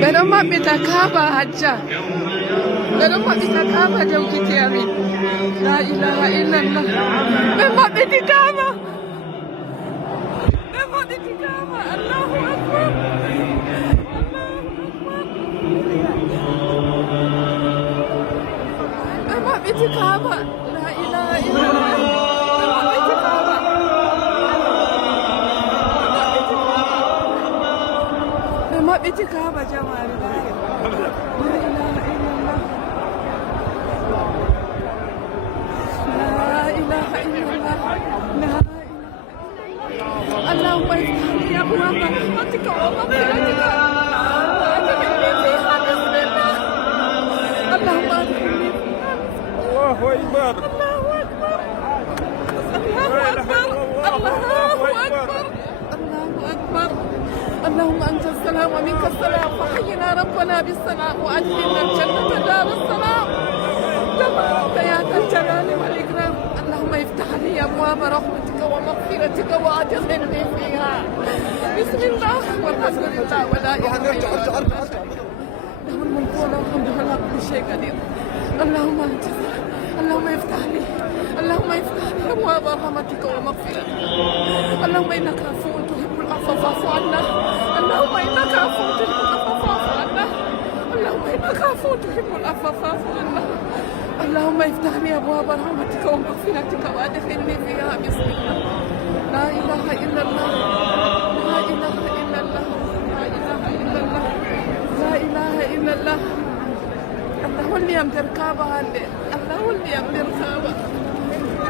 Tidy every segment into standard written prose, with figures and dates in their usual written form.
Beroma bitakaba hajja. Beroma bitakaba jawkiti amin. La ilaha illallah. Beroma bitakaba. Beroma bitakaba. Allahu akbar. Beroma bitakaba. La ilaha illallah. Beroma bitakaba. Beroma bitakaba jama'a. اللهم افتح لي ابواب رحمتك ومغفرتك وادخلني فيها بسم الله. اللهم ادخلني فيها. الله اكبر. الله اكبر. الله اكبر. الله اكبر. الله اكبر. اللهم انت السلام ومنك السلام فحينا ربنا بالسلام وادخلنا الجنه دار السلام. تبارك يا ذا الجلال والاكرام. اللهم افتح لي ابواب رحمتك ومغفرتك وادخلني فيها. بسم الله والحمد لله ولا اله الا الله. له الملك وله الحمد على كل شيء قدير. اللهم انت اللهم افتح لي. اللهم افتح لي ابواب رحمتك ومغفرتك. اللهم انك عفو تحب العفو فاعف عنا. اللهم انك عفو تحب العفو فاعف عنا. اللهم انك عفو تحب العفو فاعف عنا. اللهم افتح لي ابواب رحمتك ومغفرتك وادخلني فيها بسم الله. لا اله الا الله. لا اله الا الله. لا اله الا الله. لا اله الا الله. الله هو اللي يمدر كعبة. الله هو اللي يمدر كعبة.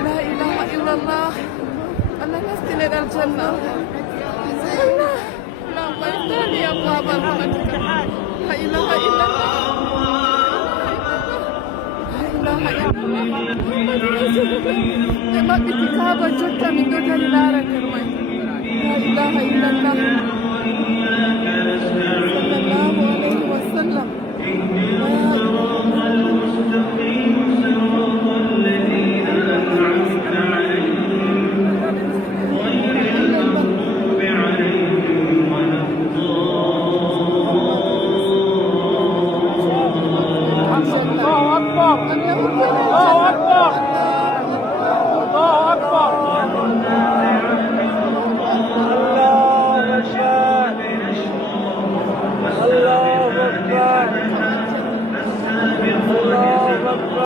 لا اله الا الله. الله نفتن الى الجنة. الله اللهم افتح لي ابواب رحمتك. لا اله الا الله. Emak bitikaba jotta min do dari lara kermai.